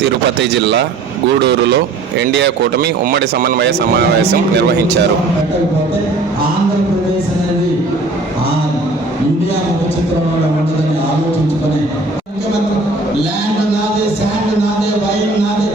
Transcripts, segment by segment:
తిరుపతి జిల్లా గూడూరులో ఎన్డీఏ కూటమి ఉమ్మడి సమన్వయ సమావేశం నిర్వహించారు. ఆంధ్రప్రదేశ్ అనేది ఇండియా ముఖ చిత్రంలో ఉండదని ఆలోచించుకొని ల్యాండ్ నాదే, శాండ్ నాదే, వైన్ నాదే,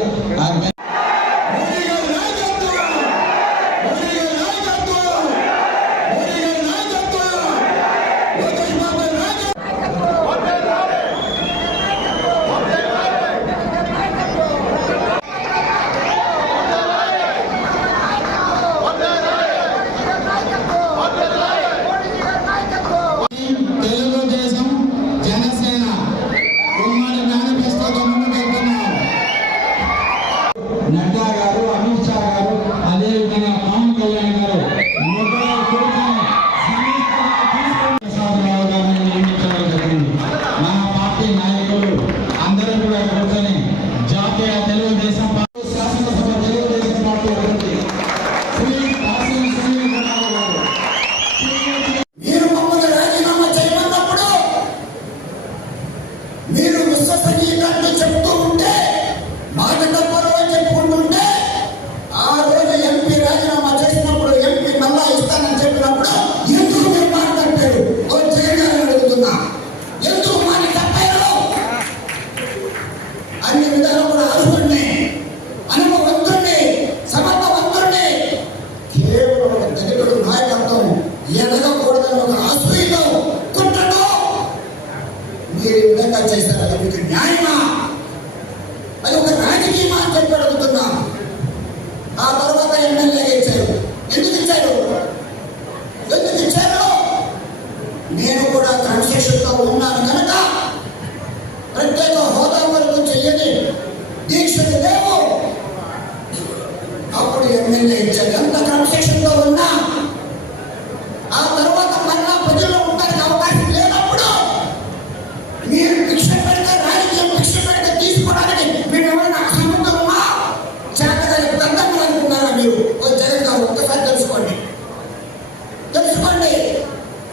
నడ్డా గారు, అమిత్ షా గారు, అదేవిధంగా పవన్ కళ్యాణ్ గారు నియమించడం జరిగింది. మన పార్టీ నాయకులు అందరూ కూడా కూర్చొని జాతీయ తెలుగుదేశం పార్టీ, శాసనసభ తెలుగుదేశం పార్టీ మీరు మమ్మల్ని రాజీనామా చేయమన్నప్పుడు మీరు విశ్వసనీయతను చెప్తూ ఉంటే మాట తప్పరు అని చెప్పుకుంటుంటే ఆ రోజు ఎంపీ రాజీనామా చేసినప్పుడు ఎంపీ మళ్ళా ఇస్తానని చెప్పినప్పుడు ఎందుకు మీరు మాట తప్పారు? ఓ జగన్ గారిని అడుగుతున్నా, ఎందుకు మాట తప్పారు? అన్ని విధాలు కూడా అర్హుడిని, అనుభవంతుడిని, సమర్థవంతుడిని, కేవలం ఒక దళితుడు నాయకత్వం ఎదగకూడదని ఒక అసూయతో కుట్రతో మీరు ఈ విధంగా చేశారు. అది మీకు న్యాయమా? అది ఒక రాజకీయమా అని చెప్పి అడుగుతున్నా. ఆ తర్వాత ఎమ్మెల్యేగా ఇచ్చారు. ఎందుకు ఇచ్చారు? ఎందుకు ఇచ్చారు? నేను కూడా క్రమశిక్షణతో ఉన్నాను కనుక ప్రత్యేక హోదా వరకు చెయ్యని దీక్షలు లేవు. అప్పుడు ఎమ్మెల్యే ఇచ్చారు. ఎంత క్రమశిక్షణతో ఉన్నా ఆ తర్వాత మళ్ళా ప్రజల్లో ఉండడానికి అవకాశం లేనప్పుడు మీరు భిక్ష పెడితే, రాజకీయం భిక్ష పెడితే తీసుకోవడానికి మేము ఏమైనా అసమర్థమా, చేతగాని పెద్దలు అనుకున్నారా? మీరు ఓ జగన్ గారు ఒక్కసారి తెలుసుకోండి.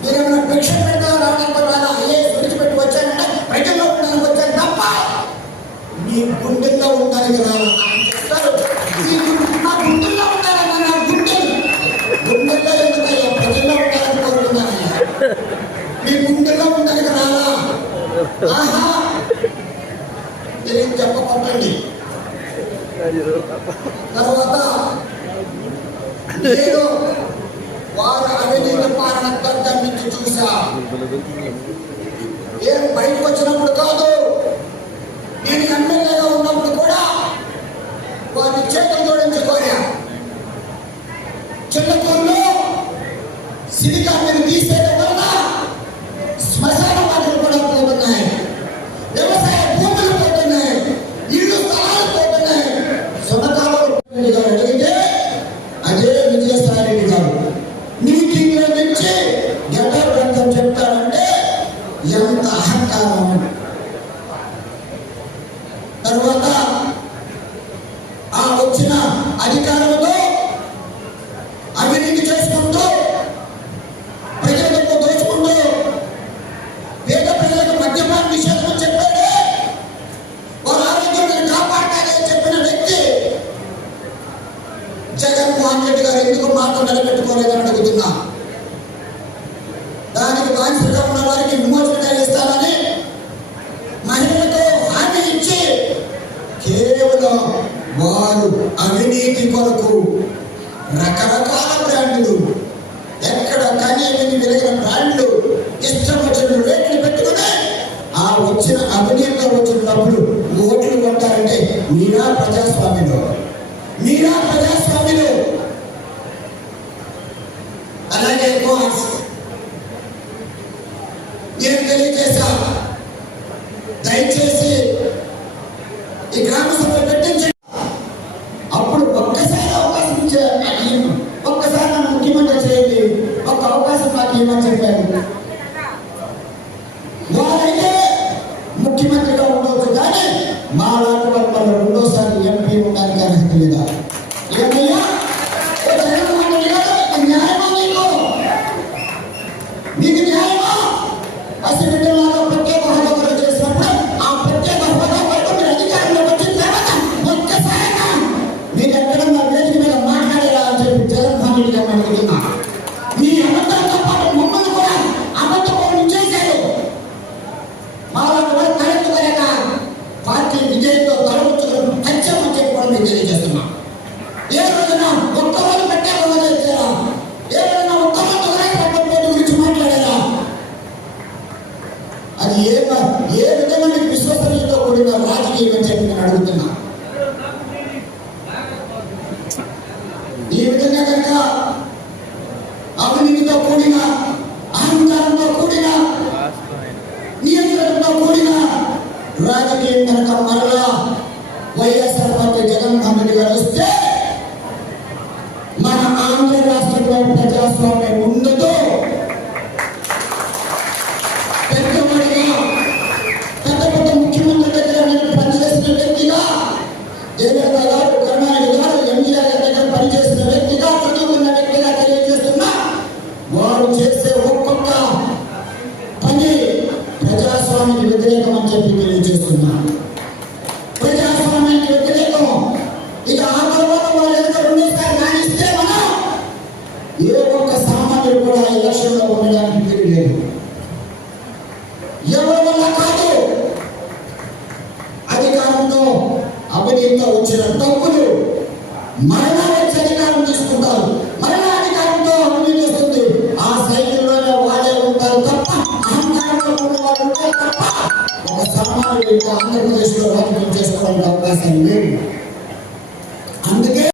మీరేమైనా భిక్ష పెడతా రావడంతో రాదా ఐఏఎస్ విడిచిపెట్టి వచ్చారంటే ప్రజల్లో ఉండడానికి వచ్చారు తప్ప మీ గుండెల్లో ఉండడానికి రాదు. నా గుండెల్లో ఉండాలన్నా, నా గుండెల్లో ఎందుకయ్యా ప్రజల్లో ఉండాలని కోరుకున్నానయ్యా. మీ గుండెల్లో ఉండడానికి రాదా? ఆహా, తెలియదు చెప్పకండి. తర్వాత నేను వారు అవినీతి పాలన దగ్గర నుంచి చూసా. ఏం బయటకు వచ్చినప్పుడు కాదు, నేను ఎమ్మెల్యేగా ఉన్నప్పుడు కూడా వారిని చేతులు జోడించి కోరా. చిన్నతూరులో సిరికా మీరు తీసేయడం వల్ల శ్మశాన వాటిలు కూడా పోతున్నాయి, వ్యవసాయ భూములు పోతున్నాయి, ఇల్లు స్థలాలు పోతున్నాయి. సునకాలు అడిగితే అదే విజయసాయి రెడ్డి గారు మీటింగ్లో నుంచి గడ్డ గ్రంథం చెప్తారంటే ఎంత అహంకారం. తర్వాత ఆ వచ్చిన అధికారంలో అవినీతి చేసుకుంటూ, ప్రజలకు దోచుకుంటూ, పేద ప్రజలకు మద్యపాన నిషేధం చెప్పాడు. వారి ఆరోగ్యాన్ని కాపాడాలని చెప్పిన వ్యక్తి జగన్మోహన్ రెడ్డి గారు ఎందుకు మాట నిలబెట్టుకోలేదని అడుగుతున్నా. దానికి బాధ్యతగా ఉన్న వారికి విమోచన ఇస్తానని మహిళలకు హామీ ఇచ్చి కేవలం వారు అవినీతి కొరకు రకరకాల బ్రాండ్లు, ఎక్కడ కానీ విరిగిన బ్రాండ్లు ఇష్టం వచ్చిన రేట్లు పెట్టుకుని ఆ వచ్చిన అవినీతిలో వచ్చిన డబ్బులు ఓట్లు కొంటారంటే మీరా ప్రజాస్వామ్యంలో? మీరా ప్రజాస్వామ్యంలో? అలాగే నేను తెలియజేశా, దయచేసి ఈ గ్రామ సభ పెట్టించండి. అప్పుడు ఒక్కసారి అవకాశం ఇచ్చే, ఒక్కసారి నన్ను ముఖ్యమంత్రి చేయండి, ఒక్క అవకాశం నాకు ఇవ్వమని చెప్పారు. వారైతే ముఖ్యమంత్రిగా ఉండవచ్చు, కానీ మా లాంటి వాళ్ళు రెండోసారి ఎంపీ ఉండడానికి అర్హత లేదా? ఏమయ్యా న్యాయమా? నీకు న్యాయమా? అసలు ప్రత్యేక హోదా చేసినప్పుడు ఆ ప్రత్యేక హోదా మీరు అధికారంలో వచ్చిన తర్వాత విజయంతో తలవంచుకుని హత్యమని చెప్పి మీకు తెలియజేస్తున్నా. ఏ రోజున ఒక్క వాళ్ళు పెట్టే చేశారా? ఏ రోజున ఒక్క వాళ్ళు గురించి మాట్లాడారా? అది ఏ విధంగా మీకు విశ్వసనీయతో కూడిన రాజకీయం అని చెప్పి నేను అడుగుతున్నా. ఈ విధంగా కనుక అవినీతితో కూడిన, అహంకారంతో కూడిన, నియంత్రణతో కూడిన రాజకీయం కనుక మరలా వైఎస్ఆర్ పార్టీ జగన్మోహన్ రెడ్డి గారు వస్తే మన ఆంధ్ర రాష్ట్రంలో ప్రజాస్వామ్యం ఉండదు. పెద్దవాడిగా పెద్ద పెద్ద ముఖ్యమంత్రి దగ్గర నేను పనిచేసిన వ్యక్తిగా, జయలలిత గారు, కరుణానిధి గారు, ఎంజీఆర్ గారి దగ్గర పనిచేసిన వ్యక్తిగా, చదువుకున్న వ్యక్తిగా తెలియజేస్తున్నా, వారు చేసే ఒక్కొక్క పని ప్రజాస్వామ్యానికి వ్యతిరేకం అని చెప్పి తెలియజేస్తున్నా. ప్రజాస్వామ్యానికి వ్యతిరేకం. ఇక ఆ తర్వాత వాళ్ళు ఎదుట రెండోసారి రాణిస్తే మనం ఏ ఒక్క సామాన్యుడు కూడా ఎలక్షన్లో ఉండడానికి వీలు లేదు. ఎవరి వల్ల కాదు. అధికారంతో అవినీతితో వచ్చిన డబ్బులు మరలా వచ్చి అధికారం తీసుకుంటారు. మరలా అధికారంతో అవినీతి వస్తుంది. ఆ సైకిల్లోనే వాళ్ళే ఉంటారు తప్ప, అహంకారంలో ఉన్న వాళ్ళు ఉంటారు తప్ప, ఒక సామాన్యుడు ఆంధ్రప్రదేశ్లో రాజకీయం చేసుకోవడానికి అవకాశం లేదు. అందుకే